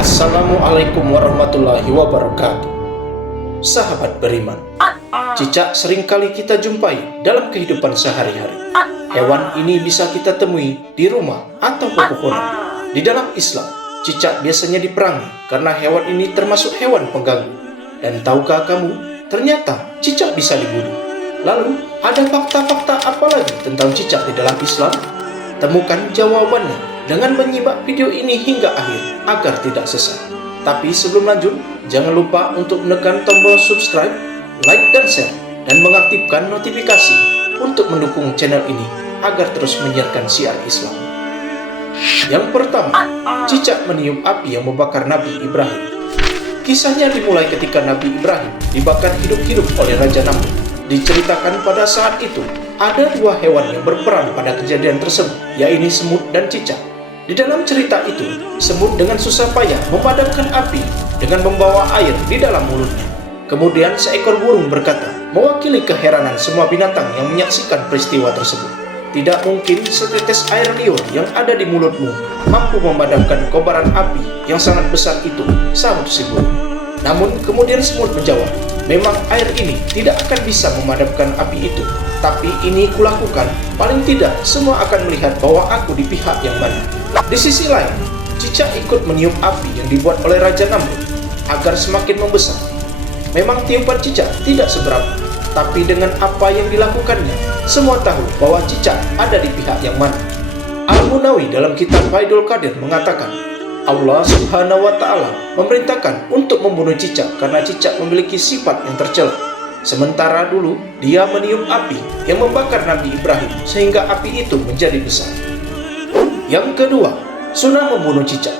Assalamualaikum warahmatullahi wabarakatuh. Sahabat beriman, cicak seringkali kita jumpai dalam kehidupan sehari-hari. Hewan ini bisa kita temui di rumah atau pepohonan. Di dalam Islam, cicak biasanya diperangi karena hewan ini termasuk hewan pengganggu. Dan tahukah kamu, ternyata cicak bisa dibunuh. Lalu, ada fakta-fakta apa lagi tentang cicak di dalam Islam? Temukan jawabannya dengan menyimak video ini hingga akhir agar tidak sesat. Tapi sebelum lanjut, jangan lupa untuk menekan tombol subscribe, like dan share, dan mengaktifkan notifikasi untuk mendukung channel ini agar terus menyiarkan syiar Islam. Yang pertama, cicak meniup api yang membakar Nabi Ibrahim. Kisahnya dimulai ketika Nabi Ibrahim dibakar hidup-hidup oleh Raja Namrud. Diceritakan pada saat itu, ada dua hewan yang berperan pada kejadian tersebut, yaitu semut dan cicak. Di dalam cerita itu, semut dengan susah payah memadamkan api dengan membawa air di dalam mulutnya. Kemudian seekor burung berkata, mewakili keheranan semua binatang yang menyaksikan peristiwa tersebut. Tidak mungkin setetes air liur yang ada di mulutmu mampu memadamkan kobaran api yang sangat besar itu, sahut si burung. Namun kemudian semut menjawab, memang air ini tidak akan bisa memadamkan api itu, tapi ini kulakukan, paling tidak semua akan melihat bahwa aku di pihak yang mana. Di sisi lain, cicak ikut meniup api yang dibuat oleh Raja Namrud agar semakin membesar. Memang tiupan cicak tidak seberapa, tapi dengan apa yang dilakukannya, semua tahu bahwa cicak ada di pihak yang mana. Al-Munawi dalam kitab Faidul Qadir mengatakan, Allah Subhanahu wa Ta'ala memerintahkan untuk membunuh cicak karena cicak memiliki sifat yang tercela. Sementara dulu dia meniup api yang membakar Nabi Ibrahim sehingga api itu menjadi besar. Yang kedua, sunnah membunuh cicak.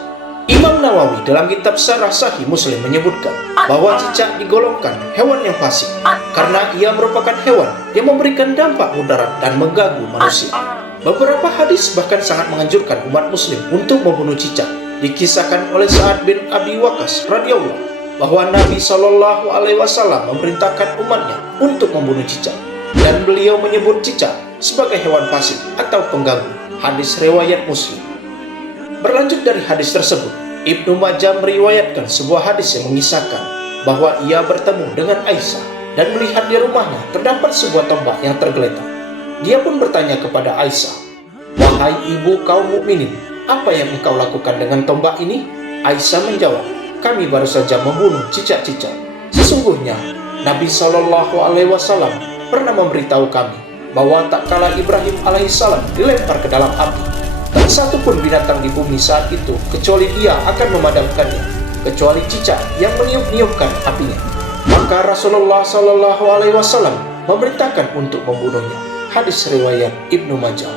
Imam Nawawi dalam kitab Syarah Sahih Muslim menyebutkan bahwa cicak digolongkan hewan yang fasik karena ia merupakan hewan yang memberikan dampak mudarat dan mengganggu manusia. Beberapa hadis bahkan sangat menganjurkan umat muslim untuk membunuh cicak. Dikisahkan oleh Sa'ad bin Abi Waqqas radhiyallahu bahwa Nabi Shallallahu Alaihi Wasallam memerintahkan umatnya untuk membunuh cicak, dan beliau menyebut cicak sebagai hewan fasik atau pengganggu. Hadis riwayat Muslim. Berlanjut dari hadis tersebut, Ibnu Majah meriwayatkan sebuah hadis yang mengisahkan bahwa ia bertemu dengan Aisyah dan melihat di rumahnya terdapat sebuah tombak yang tergeletak. Dia pun bertanya kepada Aisyah, wahai ibu kaum mukminin, apa yang engkau lakukan dengan tombak ini? Aisyah menjawab, kami baru saja membunuh cicak-cicak. Sesungguhnya Nabi Shallallahu Alaihi Wasallam pernah memberitahu kami bahwa tak kala Ibrahim alaihissalam dilempar ke dalam api, tak satu pun binatang di bumi saat itu kecuali dia akan memadamkannya, kecuali cicak yang meniup-niupkan apinya. Maka Rasulullah Shallallahu Alaihi Wasallam memerintahkan untuk membunuhnya. Hadis riwayat Ibnu Majah.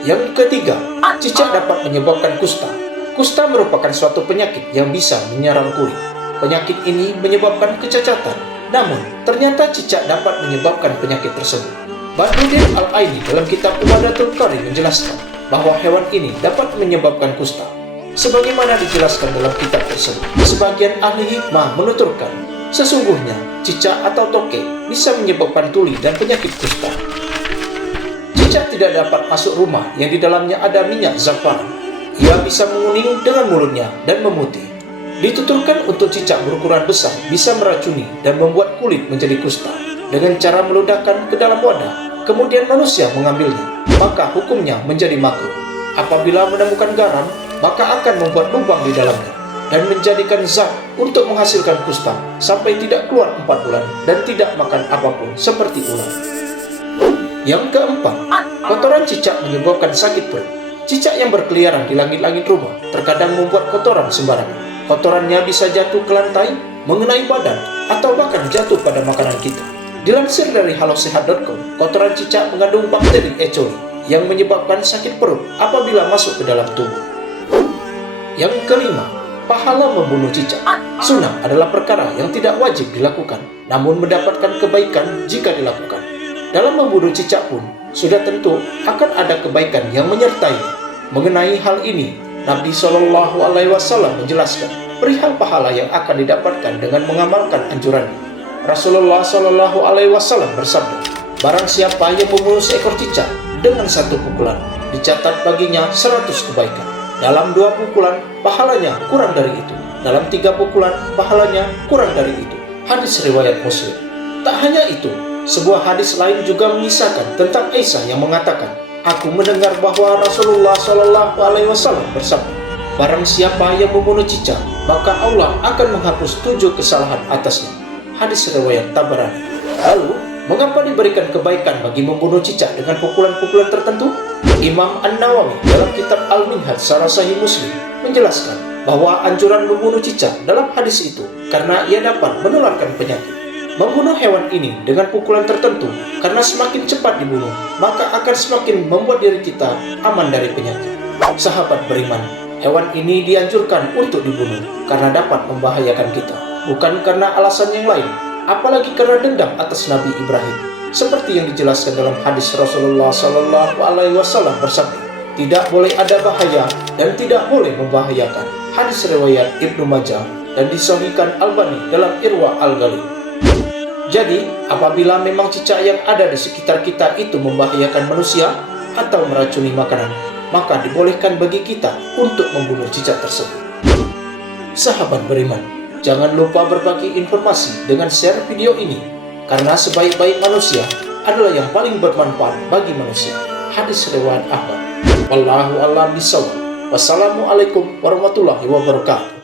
Yang ketiga, cicak dapat menyebabkan kusta. Kusta merupakan suatu penyakit yang bisa menyerang kulit. Penyakit ini menyebabkan kecacatan, namun ternyata cicak dapat menyebabkan penyakit tersebut. Badruddin Al-Aini dalam kitab Umadatul Qari menjelaskan bahwa hewan ini dapat menyebabkan kusta. Sebagaimana dijelaskan dalam kitab tersebut, sebagian ahli hikmah menuturkan, sesungguhnya cicak atau tokek bisa menyebabkan tuli dan penyakit kusta. Cicak tidak dapat masuk rumah yang di dalamnya ada minyak zafaran. Ia bisa menguning dengan mulutnya dan memutih. Dituturkan untuk cicak berukuran besar bisa meracuni dan membuat kulit menjadi kusta dengan cara meludahkan ke dalam wadah. Kemudian manusia mengambilnya, maka hukumnya menjadi makruh. Apabila menemukan garam, maka akan membuat lubang di dalamnya dan menjadikan zat untuk menghasilkan kusta sampai tidak keluar 4 bulan dan tidak makan apapun seperti ular. Yang keempat, kotoran cicak menyebabkan sakit perut. Cicak yang berkeliaran di langit-langit rumah terkadang membuat kotoran sembarangan. Kotorannya bisa jatuh ke lantai, mengenai badan, atau bahkan jatuh pada makanan kita. Dilansir dari halosehat.com, kotoran cicak mengandung bakteri E. coli yang menyebabkan sakit perut apabila masuk ke dalam tubuh. Yang kelima, pahala membunuh cicak. Sunnah adalah perkara yang tidak wajib dilakukan, namun mendapatkan kebaikan jika dilakukan. Dalam membunuh cicak pun, sudah tentu akan ada kebaikan yang menyertai. Mengenai hal ini, Nabi Shallallahu Alaihi Wasallam menjelaskan perihal pahala yang akan didapatkan dengan mengamalkan anjurannya. Rasulullah Shallallahu Alaihi Wasallam bersabda, barang siapa yang membunuh seekor cicak dengan satu pukulan, dicatat baginya 100 kebaikan. Dalam 2 pukulan, pahalanya kurang dari itu. Dalam 3 pukulan, pahalanya kurang dari itu. Hadis riwayat Muslim. Tak hanya itu, sebuah hadis lain juga mengisahkan tentang Aisyah yang mengatakan, "Aku mendengar bahwa Rasulullah Shallallahu Alaihi Wasallam bersabda, barang siapa yang membunuh cicak, maka Allah akan menghapus 7 kesalahan atasnya." Hadis riwayat Tabarani. Lalu, mengapa diberikan kebaikan bagi membunuh cicak dengan pukulan-pukulan tertentu? Imam An-Nawawi dalam kitab Al-Minhaj Syarah Sahih Muslim menjelaskan bahwa anjuran membunuh cicak dalam hadis itu karena ia dapat menularkan penyakit. Membunuh hewan ini dengan pukulan tertentu karena semakin cepat dibunuh, maka akan semakin membuat diri kita aman dari penyakit. Sahabat beriman, hewan ini dianjurkan untuk dibunuh karena dapat membahayakan kita, bukan karena alasan yang lain, apalagi karena dendam atas Nabi Ibrahim. Seperti yang dijelaskan dalam hadis Rasulullah Shallallahu Alaihi Wasallam bersabda, tidak boleh ada bahaya dan tidak boleh membahayakan. Hadis riwayat Ibnu Majah dan disahihkan Albani dalam Irwa Al-Ghalib. Jadi, apabila memang cicak yang ada di sekitar kita itu membahayakan manusia atau meracuni makanan, maka dibolehkan bagi kita untuk membunuh cicak tersebut. Sahabat beriman, jangan lupa berbagi informasi dengan share video ini, karena sebaik-baik manusia adalah yang paling bermanfaat bagi manusia. Hadis riwayat Ahmad. Wallahu a'lam bishawab. Wassalamualaikum warahmatullahi wabarakatuh.